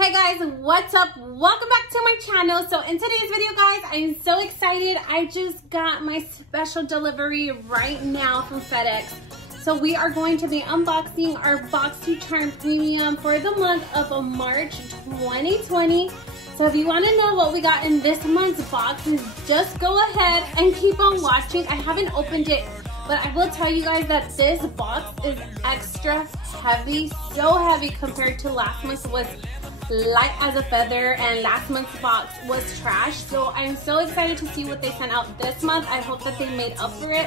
Hey guys, what's up? Welcome back to my channel. So in today's video, guys, I'm so excited. I just got my special delivery right now from FedEx. So we are going to be unboxing our Boxycharm Premium for the month of March 2020. So if you want to know what we got in this month's boxes, just go ahead and keep on watching. I haven't opened it, but I will tell you guys that this box is extra heavy, so heavy compared to last month's was light as a feather and last month's box was trash. So I'm so excited to see what they sent out this month. I hope that they made up for it.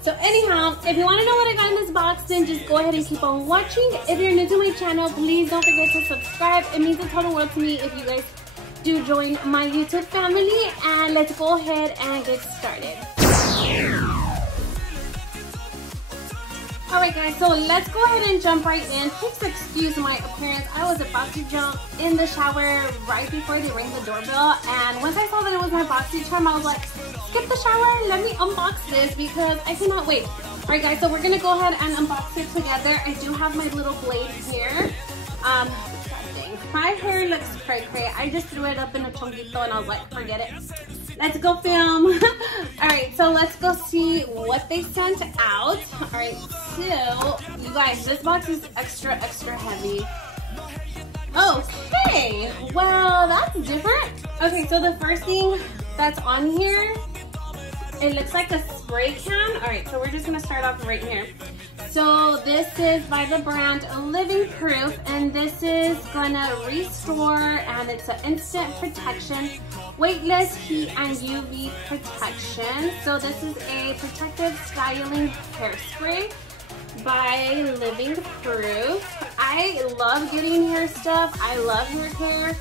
So anyhow, if you want to know what I got in this box, then just go ahead and keep on watching. If you're new to my channel, please don't forget to subscribe. It means the total world to me if you guys do join my YouTube family. And let's go ahead and get started. Alright guys, so let's go ahead and jump right in. Please excuse my appearance. I was about to jump in the shower right before they rang the doorbell, and once I saw that it was my Boxycharm, I was like, skip the shower, let me unbox this because I cannot wait. Alright guys, so we're gonna go ahead and unbox it together. I do have my little blade here. My hair looks cray-cray. I just threw it up in a chonguito and I was like, forget it. Let's go film. Alright, so let's go see what they sent out. Alright, so you guys, this box is extra heavy. Okay, well, that's different. Okay, so the first thing that's on here, it looks like a spray can. Alright, so we're just gonna start off right here. So this is by the brand Living Proof, and this is gonna restore, and it's an instant protection, weightless heat and UV protection. So this is a protective styling hairspray by Living Proof. I love getting hair stuff. I love hair care.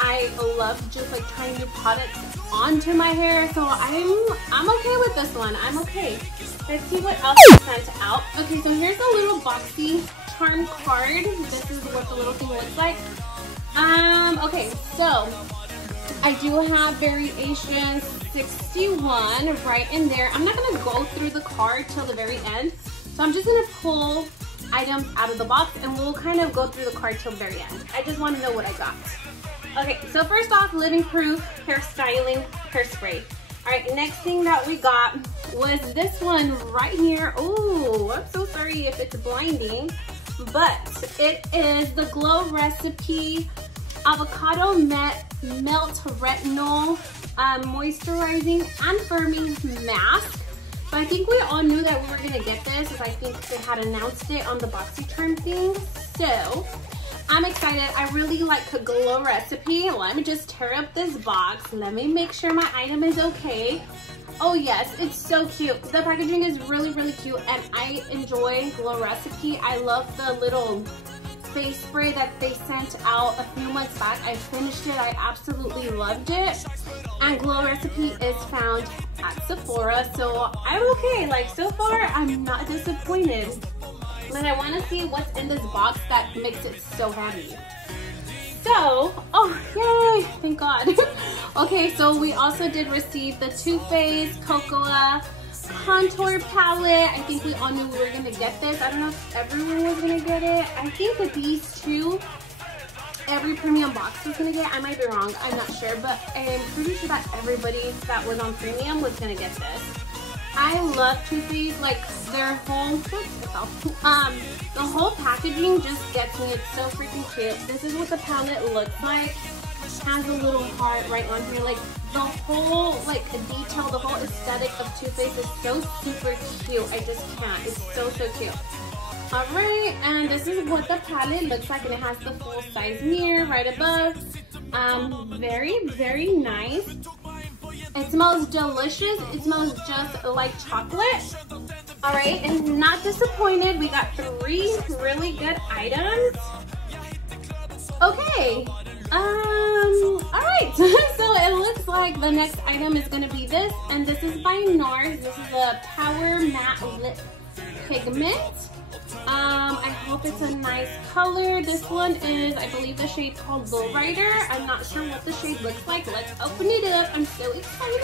I love just like trying new products onto my hair, so I'm okay with this one. I'm okay. Let's see what else is sent out. Okay, so here's a little Boxycharm card. This is what the little thing looks like. Okay, so I do have variation 61 right in there. I'm not gonna go through the card till the very end, so I'm just gonna pull items out of the box and we'll kind of go through the card till the very end. I just want to know what I got. Okay, so first off, Living Proof hair styling hairspray. All right, next thing that we got was this one right here. Oh, I'm so sorry if it's blinding, but it is the Glow Recipe Avocado Melt Retinol Moisturizing and Firming Mask. So I think we all knew that we were gonna get this, as I think they had announced it on the Boxycharm thing. So I'm excited. I really like Glow Recipe. Let me just tear up this box. Let me make sure my item is okay. Oh yes, it's so cute. The packaging is really cute, and I enjoy Glow Recipe. I love the little face spray that they sent out a few months back. I finished it. I absolutely loved it. And Glow Recipe is found at Sephora, so I'm okay. Like, so far, I'm not disappointed. But I want to see what's in this box that makes it so heavy. So, oh yay, thank God. Okay, so we also did receive the Too Faced Cocoa Contour Palette. I think we all knew we were going to get this. I don't know if everyone was going to get it. I think that these two, every premium box was going to get. I might be wrong, I'm not sure, but I'm pretty sure that everybody that was on premium was going to get this. I love Too Faced, like their whole, the whole packaging just gets me. It's so freaking cute. This is what the palette looks like. It has a little heart right on here. Like the whole detail, the whole aesthetic of Too Faced is so super cute. I just can't. It's so cute. Alright, and this is what the palette looks like, and it has the full size mirror right above. Very nice. It smells delicious. It smells just like chocolate. All right, and not disappointed. We got 3 really good items. Okay. All right. So it looks like the next item is gonna be this, and this is by NARS. This is a Power Matte Lip Pigment. I hope it's a nice color. This one is, I believe, the shade called Lowrider. I'm not sure what the shade looks like. Let's open it up. I'm so excited.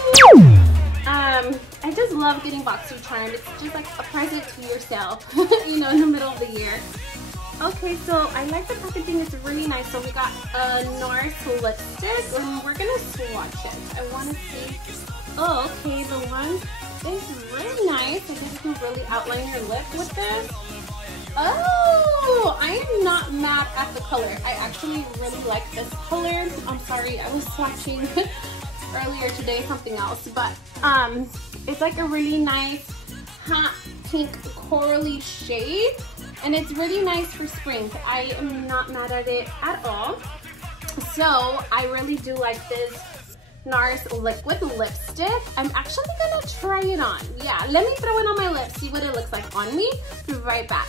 I just love getting Boxycharm. It's just like a present to yourself, you know, in the middle of the year. Okay, so I like the packaging, it's really nice. So we got a NARS lipstick and we're gonna swatch it. I wanna see, oh, okay, the one is really nice. I think you can really outline your lip with this. Oh, I am not mad at the color. I actually really like this color. I'm sorry, I was swatching earlier today something else, but it's like a really nice hot pink corally shade. And it's really nice for spring. I am not mad at it at all. So I really do like this NARS liquid lipstick. I'm actually gonna try it on. Yeah, let me throw it on my lips, see what it looks like on me. Be right back.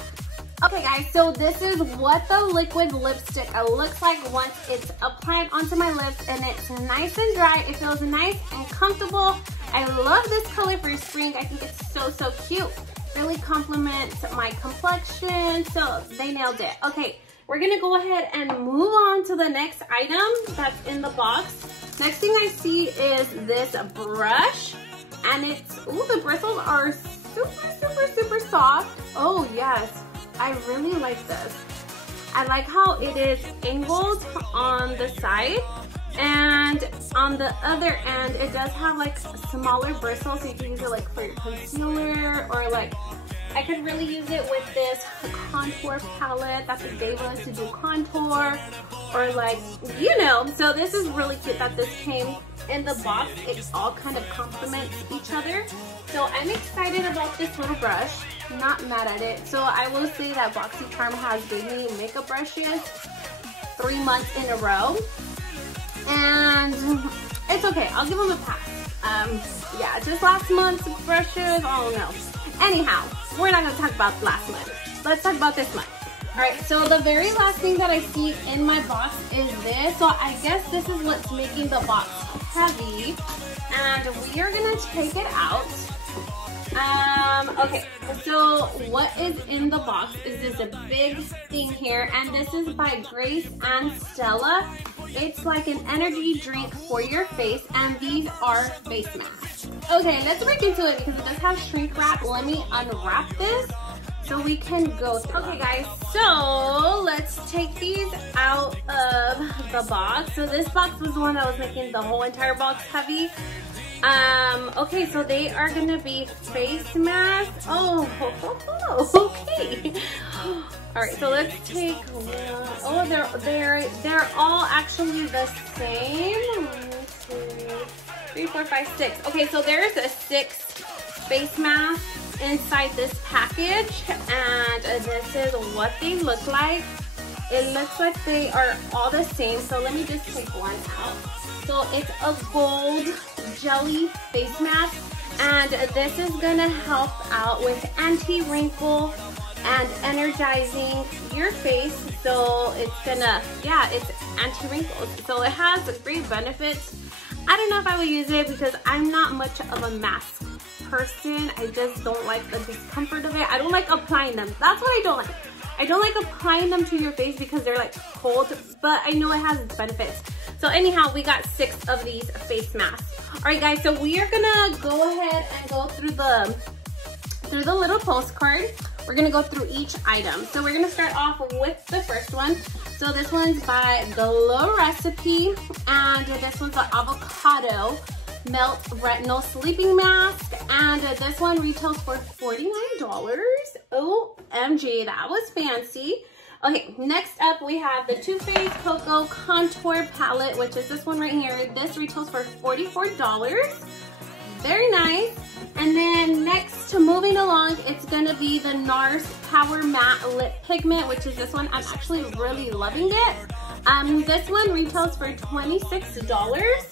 Okay guys, so this is what the liquid lipstick looks like once it's applied onto my lips, and it's nice and dry. It feels nice and comfortable. I love this color for spring. I think it's so cute. Really complements my complexion, so they nailed it. Okay, we're gonna go ahead and move on to the next item that's in the box. Next thing I see is this brush, and it's, ooh, the bristles are super soft. Oh yes, I really like this. I like how it is angled on the side, and on the other end it does have like smaller bristles, so you can use it like for your concealer, or like I could really use it with this contour palette that they gave us to do contour, or like, you know. So this is really cute that this came in the box. It all kind of complements each other, so I'm excited about this little brush. Not mad at it. So I will say that Boxycharm has gave me makeup brushes 3 months in a row, and it's okay, I'll give them a pass. Yeah, just last month's brushes, oh no. Anyhow, we're not gonna talk about last month. Let's talk about this month. All right, so the very last thing that I see in my box is this. So I guess this is what's making the box heavy, and we are gonna take it out. Okay, so what is in the box is this a big thing here, and this is by Grace and Stella. It's like an energy drink for your face, and these are face masks. Okay, let's break into it because it does have shrink wrap. Let me unwrap this so we can go through. Okay guys, so let's take these out of the box. So this box was the one that was making the whole entire box heavy. Okay, so they are gonna be face masks. Oh, okay. All right, so let's take one. Oh, they're all actually the same. 1, 2, 3, 4, 5, 6. Okay, so there's a 6 face mask inside this package, and this is what they look like. It looks like they are all the same. So let me just take one out. So it's a gold jelly face mask, and this is gonna help out with anti-wrinkle and energizing your face. So it's gonna, yeah, it's anti-wrinkles. So it has great benefits. I don't know if I would use it because I'm not much of a mask person. I just don't like the discomfort of it. I don't like applying them. That's what I don't like. I don't like applying them to your face because they're like cold, but I know it has its benefits. So anyhow, we got 6 of these face masks. All right guys, so we are gonna go ahead and go through the little postcard. We're gonna go through each item. So we're gonna start off with the first one. So this one's by Glow Recipe, and this one's the avocado melt retinol sleeping mask, and this one retails for $49. OMG, that was fancy. Okay, next up we have the Too Faced Cocoa Contour Palette, which is this one right here. This retails for $44. Very nice. And then next, moving along, it's gonna be the NARS Power Matte Lip Pigment, which is this one. I'm actually really loving it. This one retails for $26.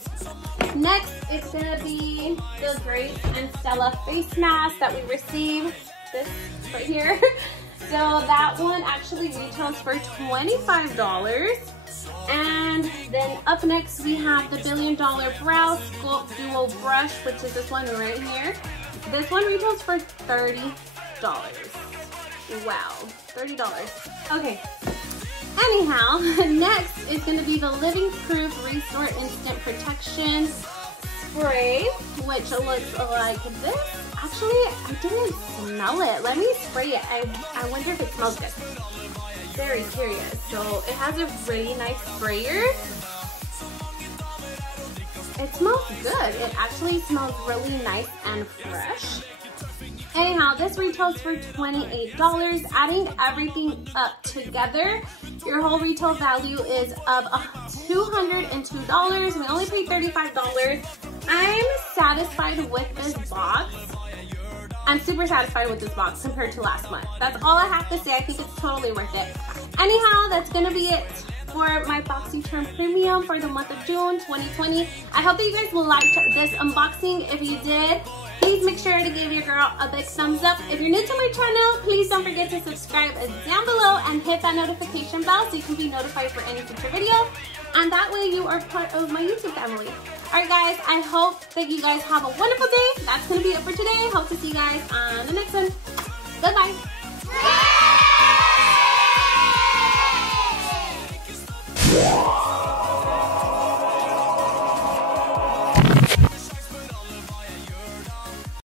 Next, it's gonna be the Grace and Stella face mask that we received. This right here. So that one actually retails for $25. And then up next we have the $1 Billion Brow Sculpt Duo Brush, which is this one right here. This one retails for $30. Wow, $30. Okay. Anyhow, next is going to be the Living Proof Restore Instant Protection Spray, which looks like this. Actually, I didn't smell it. Let me spray it. I wonder if it smells good. very curious. So it has a really nice sprayer. It smells good. It actually smells really nice and fresh. Anyhow, this retails for $28. Adding everything up together, your whole retail value is of $202. We only paid $35. I'm satisfied with this box. I'm super satisfied with this box compared to last month. That's all I have to say. I think it's totally worth it. Anyhow, that's gonna be it for my Boxycharm Premium for the month of June 2020. I hope that you guys liked this unboxing. If you did, please make sure to give your girl a big thumbs up. If you're new to my channel, please don't forget to subscribe down below and hit that notification bell so you can be notified for any future videos. And that way you are part of my YouTube family. Alright guys, I hope that you guys have a wonderful day. That's going to be it for today. Hope to see you guys on the next one. Goodbye.